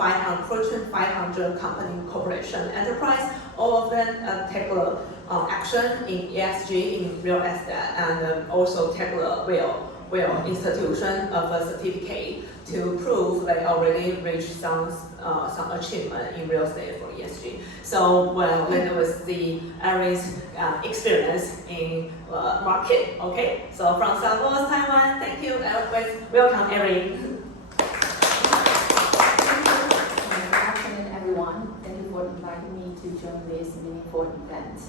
Fortune 500 company, corporation, enterprise, all of them take action in ESG in real estate, and also take will institution of a certificate to prove they already reached some achievement in real estate for ESG. So when it was the Erin's experience in market, okay? So from St. Louis, Taiwan, thank you. Welcome, Erin. Good afternoon, everyone. Thank you for inviting me to join this meaningful event.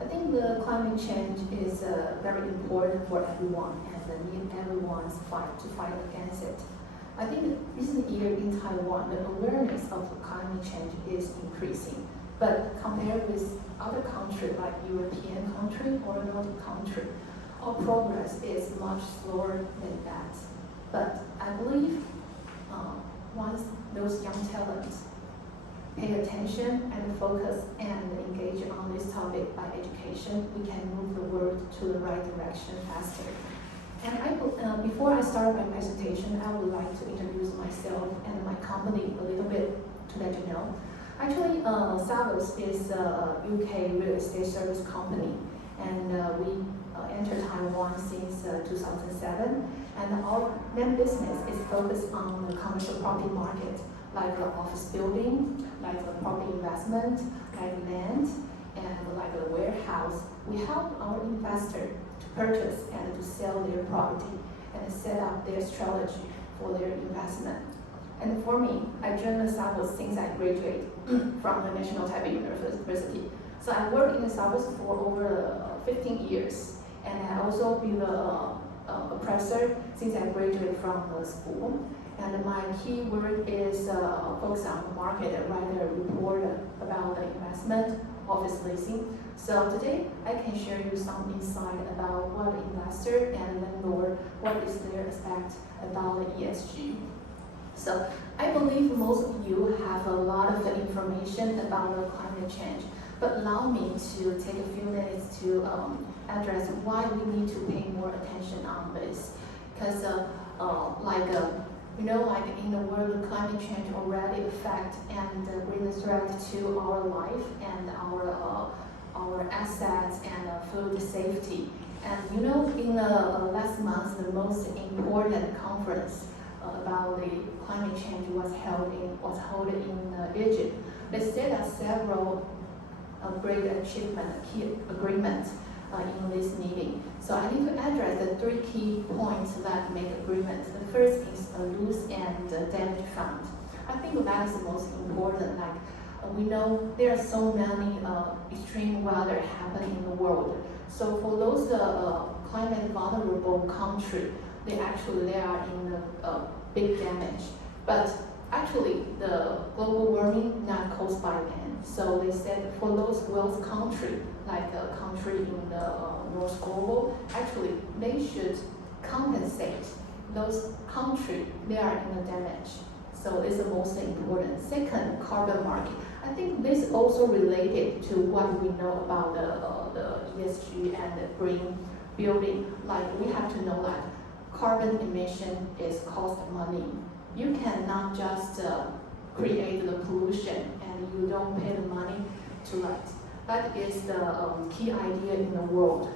I think the climate change is very important for everyone, and need everyone's fight against it. I think recent year in Taiwan, the awareness of climate change is increasing. But compared with other countries like European country or Nordic country, our progress is much slower than that. But I believe once those young talents pay attention and focus and engage on this topic by education, we can move the world to the right direction faster. And before I start my presentation, I would like to introduce myself and my company a little bit to let you know. Actually, SAAS is a UK real estate service company, and we entered Taiwan since 2007. And our main business is focused on the commercial property market, like office building, like property investment, like land, and like a warehouse. We help our investors to purchase and to sell their property and set up their strategy for their investment. And for me, I joined the SAAS since I graduated from the National Taipei University. So I worked in the SAAS for over 15 years, and I also been a professor since I graduated from the school. And my key work is focus on the market and write a report about the investment, office leasing. So today I can share you some insight about what investor and landlord, what is their aspect about the ESG. So I believe most of you have a lot of information about the climate change, but allow me to take a few minutes to address why we need to pay more attention on this. Because like in the world, climate change already affect and bring a threat to our life and our assets and food safety. And in the last month, the most important conference about the climate change was held in Egypt. They set up several great achievement, key agreements in this meeting. So I need to address the three key points that make agreement. The first is a loss and damage fund. I think that is the most important. We know there are so many extreme weather happening in the world. So for those climate vulnerable countries, they are in big damage. But actually, the global warming not caused by man. So they said for those wealth countries, like a country in the North Global, actually they should compensate those countries they are in the damage. So it's the most important. Second, carbon market. I think this is also related to what we know about the ESG and the green building. Like we have to know that carbon emission is cost money. You cannot just create the pollution and you don't pay the money to it. That is the key idea in the world.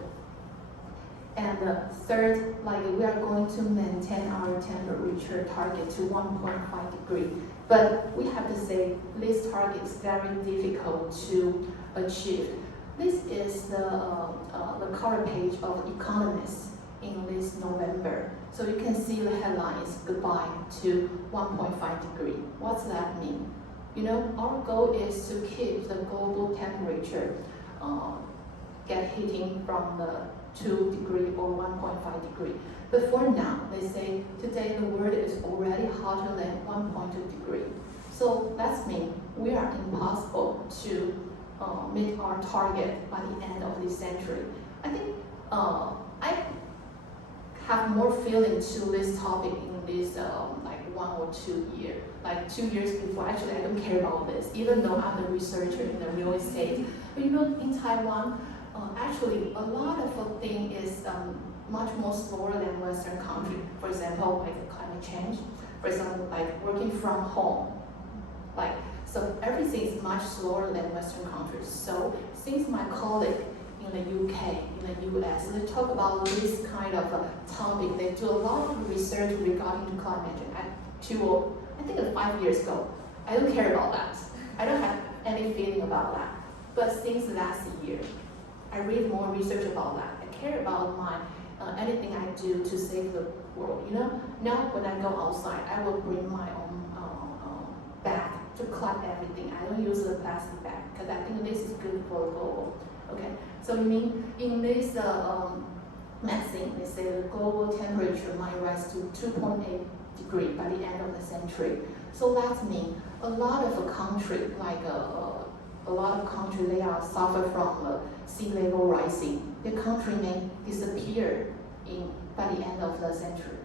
And third, we are going to maintain our temperature target to 1.5 degrees. But we have to say this target is very difficult to achieve. This is the cover page of Economist in this November. So you can see the headline is goodbye to 1.5 degrees. What's that mean? Our goal is to keep the global temperature get hitting from the 2 degree or 1.5 degree. But for now, they say today the world is already hotter than 1.2 degree. So that means we are impossible to meet our target by the end of this century. I think I have more feeling to this topic in this 1 or 2 years. 2 years before, actually I don't care about this, even though I'm a researcher in the real estate. But in Taiwan, actually a lot of things is much more slower than Western country. For example, climate change. For example, working from home. So everything is much slower than Western countries. So since my colleague in the UK, in the US, they talk about this kind of topic, they do a lot of research regarding to climate change. I think 5 years ago, I don't care about that. I don't have any feeling about that. But since last year, I read more research about that. I care about my anything I do to save the world. Now when I go outside, I will bring my own bag to collect everything. I don't use the plastic bag because I think this is good for the global. Okay, so in this magazine, they say the global temperature might rise to 2.8 degrees by the end of the century. So that means a lot of countries, they are suffer from sea level rising. The country may disappear by the end of the century.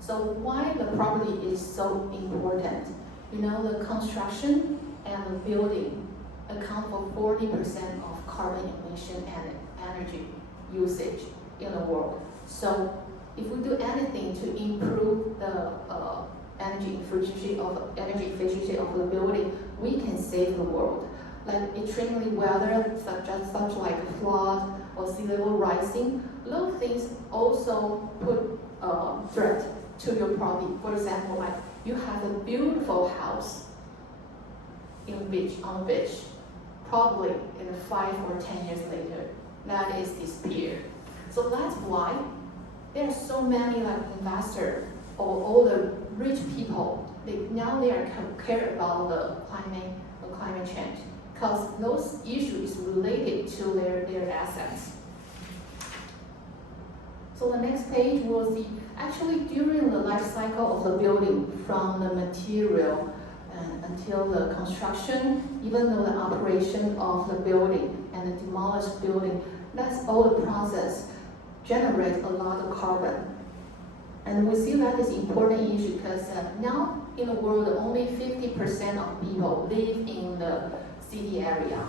So why the property is so important? The construction and the building account for 40% of carbon emission and energy usage in the world. So if we do anything to improve the energy efficiency of the building, we can save the world. Like extremely weather, such like flood or sea level rising, those things also put threat to your property. For example, like you have a beautiful house on the beach, probably in 5 or 10 years later, that is disappeared. So that's why there are so many investors or all the rich people. They are care about the climate change because those issues related to their assets. So the next page we'll see actually during the life cycle of the building, from the material until the construction, even though the operation of the building and the demolished building, that's all the process generate a lot of carbon. And we see that is an important issue because now in the world only 50% of people live in the city area.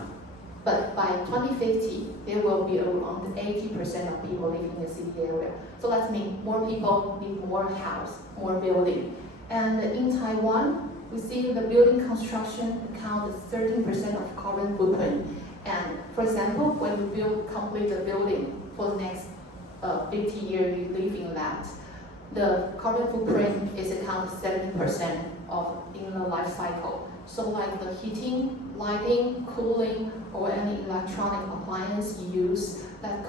But by 2050, there will be around 80% of people living in the city area. So that means more people need more house, more building. And in Taiwan, we see the building construction accounts 13% of carbon footprint. And for example, when you complete a building for the next 50 years you live in that, the carbon footprint is accounted 70% in the life cycle. So like the heating, lighting, cooling, or any electronic appliance you use, that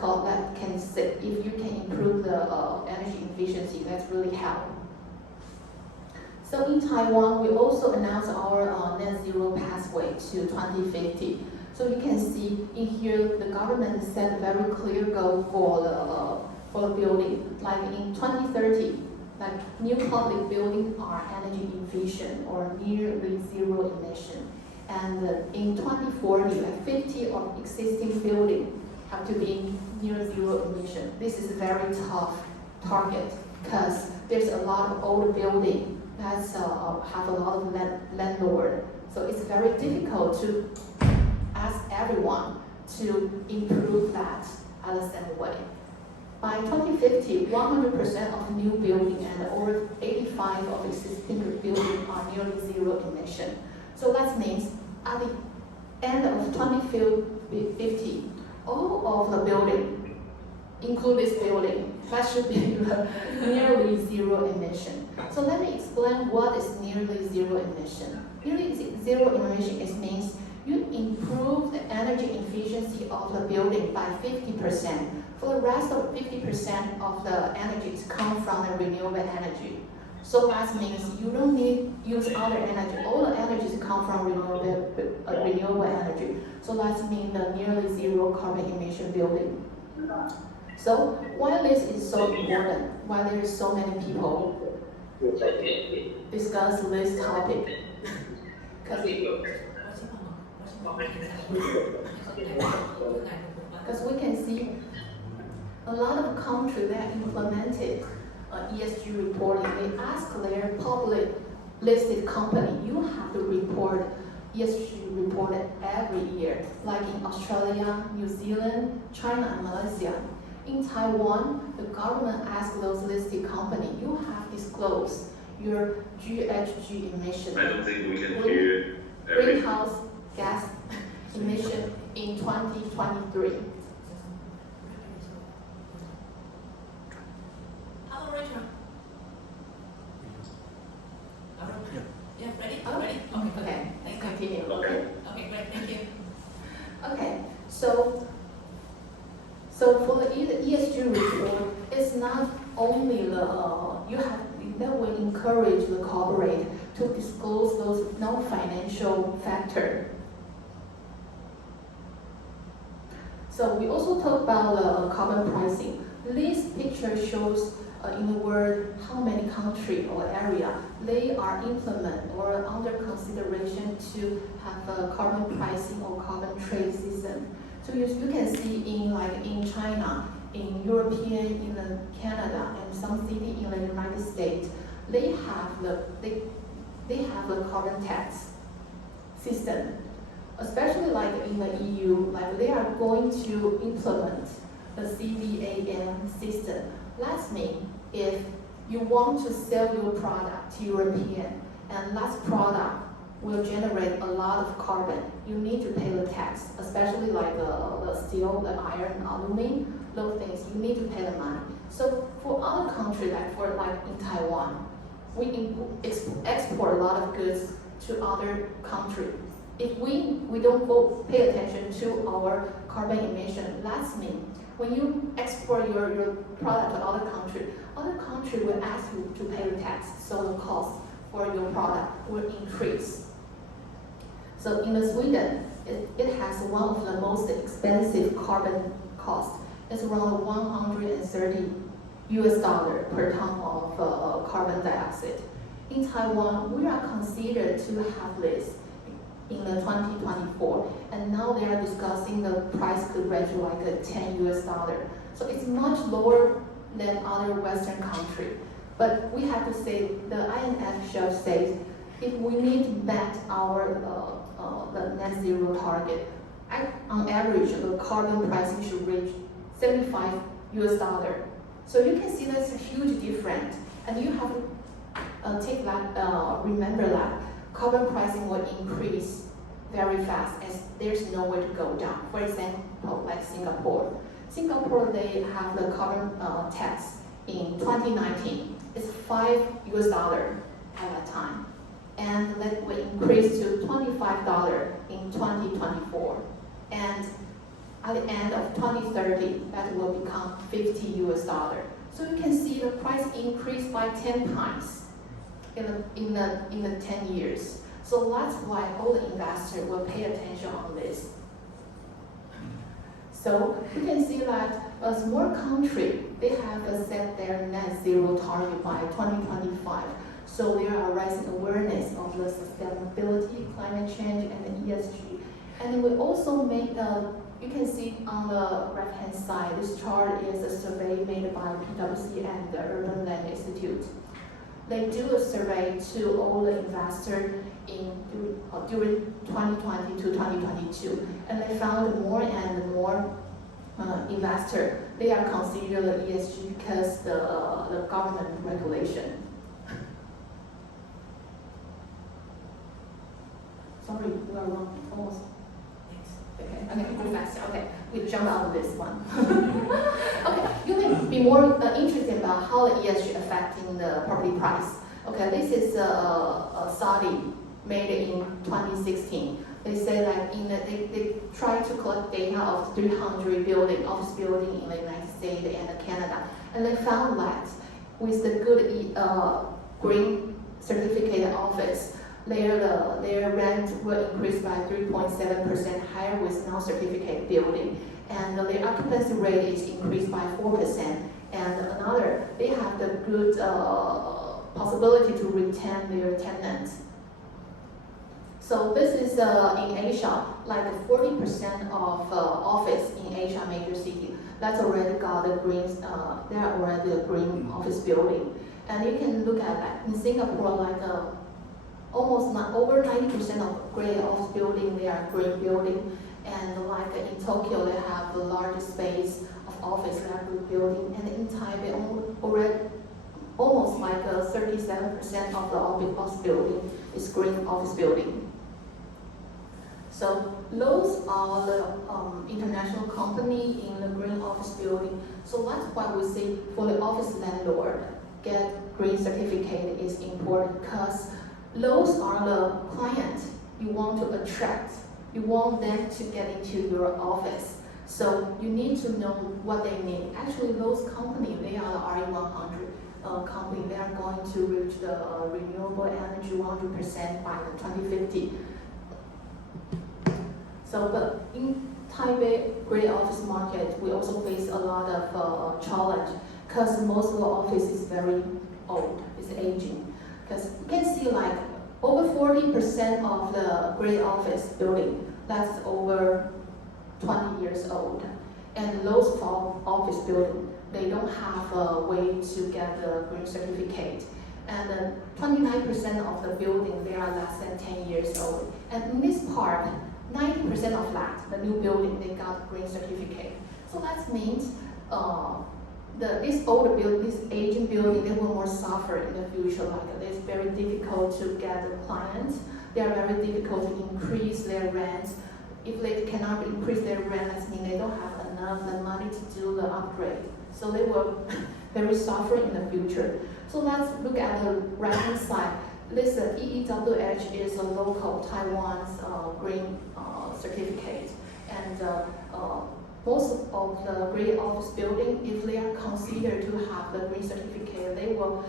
can save. If you can improve the energy efficiency, that's really help. So in Taiwan, we also announced our net zero pathway to 2050. So you can see in here, the government set a very clear goal for the building. Like in 2030, like new public buildings are energy efficient or nearly zero emission. And in 2040, 50 of existing buildings have to be near zero emission. This is a very tough target because there's a lot of old buildings that have a lot of landlord. So it's very difficult to ask everyone to improve that at the same way. By 2050, 100% of new buildings and over 85% of existing buildings are nearly zero emission. So that means at the end of 2050, all of the building, including this building, that should be nearly zero emission. So let me explain what is nearly zero emission. Nearly zero emission means you improve the energy efficiency of the building by 50%. For the rest of 50% of the energy comes from the renewable energy. So that means you don't need use other energy. All the energies come from renewable energy. So that means the nearly zero carbon emission building. So why this is so important? Why there is so many people discuss this topic? Because we can see a lot of countries that implemented ESG reporting. They ask their public listed company, you have to report ESG report every year, like in Australia, New Zealand, China, and Malaysia. In Taiwan, the government asks those listed companies, you have disclosed your GHG emission, I don't think we can hear greenhouse gas emission in 2023. Hello, Rachel. Yeah, ready? Oh. Ready? Okay, let's continue. Okay. Okay, great, thank you. Okay, so for the ESG report, it's not only that will encourage the corporate to disclose those non-financial factors. So we also talk about carbon pricing. This picture shows in the world how many countries or area they are implement or under consideration to have a carbon pricing or carbon trade system. So you can see in China, in European, in Canada, and some city in the United States, they have the carbon tax system. Especially like in the EU, like they are going to implement the CBAM system. That means if you want to sell your product to European, and that product will generate a lot of carbon, you need to pay the tax, especially like the steel, the iron, aluminum, those things, you need to pay the money. So for other countries, like in Taiwan, we export a lot of goods to other countries. If we don't pay attention to our carbon emission, that means when you export your product to other country will ask you to pay the tax, so the cost for your product will increase. So in Sweden, it has one of the most expensive carbon costs. It's around $130 per ton of carbon dioxide. In Taiwan, we are considered to have this in the 2024, and now they are discussing the price could range like $10. So it's much lower than other Western countries. But we have to say, the INF shelf says, if we need to met our the net zero target, on average, the carbon pricing should reach $75. So you can see that's a huge difference, and you have to take that, remember that carbon pricing will increase very fast as there's nowhere to go down. For example, like Singapore. Singapore, they have the carbon tax in 2019. It's $5 at that time. And that will increase to $25 in 2024. And at the end of 2030, that will become $50. So you can see the price increase by 10 times in the 10 years. So that's why all the investors will pay attention on this. So you can see that as more countries, they have set their net zero target by 2025. So there are rising awareness of the sustainability, climate change, and the ESG. And we also make, you can see on the right-hand side, this chart is a survey made by PwC and the Urban Land Institute. They do a survey to all the investors during 2020 to 2022, and they found more and more investors, they are considered the ESG because the government regulation. Sorry, we are wrong. Almost. Okay, go faster. Okay, we jump out of this one. Okay, you may be more interested about how the ESG affecting the property price. Okay, this is a study made in 2016. They say that they try to collect data of 300 office buildings in the United States and Canada, and they found that with the good green certificate office, their rent will increase by 3.7% higher with non-certificate building, and their occupancy rate is increased by 4%. And another, they have the good possibility to retain their tenants. So this is in Asia, like 40% of office in Asia major city. That's already got the green. They are already a green office building, and you can look at that in Singapore, like almost over 90% of grey office building, they are green building, and like in Tokyo, they have the largest space of office, they are green building, and in Taipei, almost like 37% of the office building is green office building. So those are the international company in the green office building. So that's why we say for the office landlord, get green certificate is important because those are the clients you want to attract. You want them to get into your office. So you need to know what they need. Actually, those companies, they are the RE100 company. They are going to reach the renewable energy 100% by 2050. So, but in Taipei great office market, we also face a lot of challenge because most of the office is very old, it's aging. Because you can see like over 40% of the great office building that's over 20 years old. And those office buildings, they don't have a way to get the green certificate. And 29% of the building, they are less than 10 years old. And in this part, 90% of that, the new building, they got green certificate. So that means this old building, this aging building, they will more suffer in the future. Like it's very difficult to get the clients. They are very difficult to increase their rents. If they cannot increase their rent, that means they don't have enough money to do the upgrade. So they will very suffer in the future. So let's look at the right-hand side. This EEWH is a local Taiwan's green certificate. And most of the green office building, if they are considered to have the green certificate, they will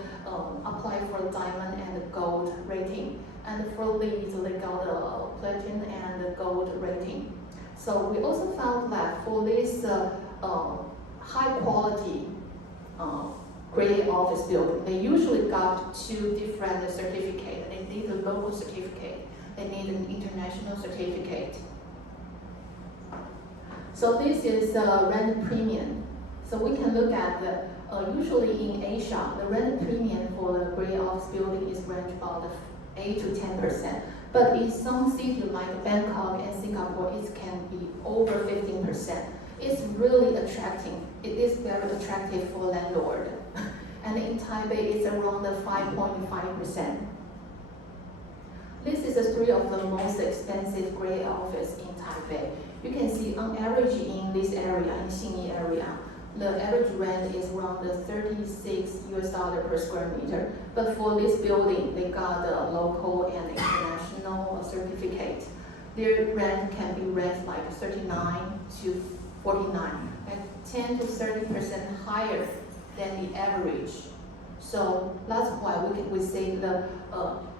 apply for the diamond and the gold rating. And for these, they got the platinum and the gold rating. So we also found that for this high quality green office building, they usually got two different certificates. They need a local certificate, they need an international certificate. So this is rent premium. So we can look at the, usually in Asia, the rent premium for the green office building is range about 8 to 10%. But in some cities like Bangkok and Singapore, it can be over 15%. It's really attracting. It is very attractive for landlord. And in Taipei, it's around 5.5%. This is the three of the most expensive grade office in Taipei. You can see on average in this area, in Xinyi area, the average rent is around $36 per square meter. But for this building, they got the local and international certificate. Their rent can be ranked like 39 to 49, like 10 to 30% higher than the average. So that's why we say the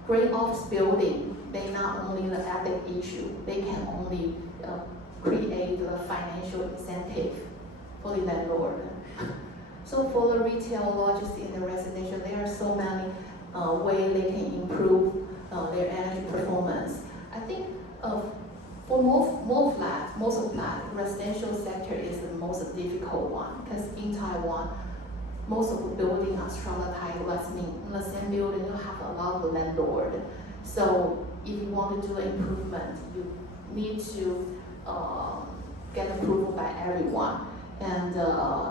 green office building, they not only the ethic issue, they can only create the financial incentive for the landlord. So for the retail, logistics, and the residential, there are so many ways they can improve their energy performance. I think for most of that, residential sector is the most difficult one because in Taiwan, most of the buildings are stronger type. That means in the same building you have a lot of landlord. So if you want to do an improvement, you need to get approval by everyone, and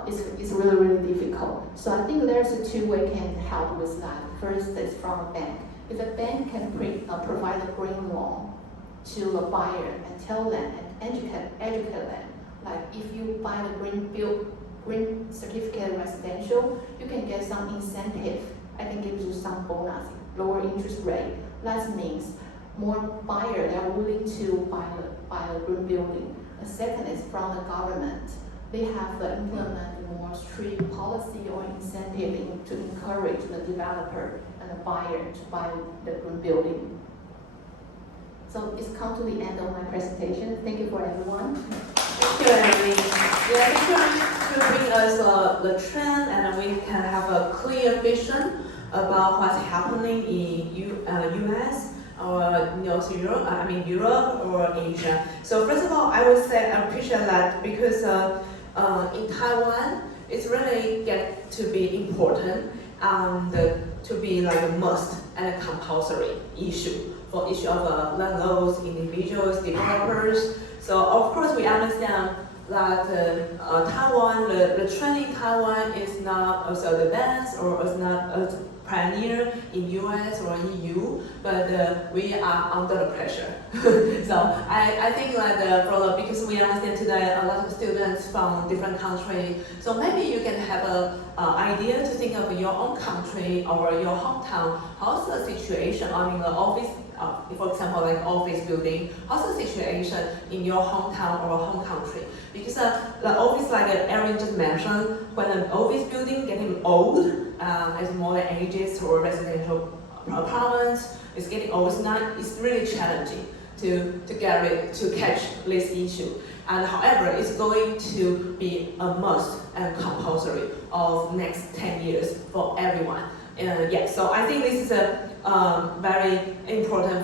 it's really, really difficult. So I think there's two ways can help with that. First is from a bank. If a bank can provide a green loan to the buyer and tell them and educate them, like if you buy the green certificate residential, you can get some incentive. I can give you some bonus, lower interest rate. That means more buyers are willing to buy a green building. The second is from the government. They have to implement more strict policy or incentive to encourage the developer and the buyer to buy the green building. So it's come to the end of my presentation. Thank you for everyone. Thank you, Erin. Yeah, thank you to bring us the trend, and we can have a clear vision about what's happening in US or Europe or Asia. So first of all, I would say I appreciate that because in Taiwan, it's really get to be important to be like a must and a compulsory issue for each of landlords, individuals, developers. So of course we understand that Taiwan, the trend in Taiwan is not also advanced or is not a pioneer in US or EU, but we are under the pressure. So I think that because we understand today a lot of students from different countries, so maybe you can have an idea to think of your own country or your hometown. How's the situation? I mean, the office, for example, like office building. How's the situation in your hometown or home country? Because the office, like Erin just mentioned, when an office building getting old, as more ages or residential apartments is getting old, it's really challenging to catch this issue. And however, it's going to be a must and compulsory of next 10 years for everyone. Yeah, so I think this is a very important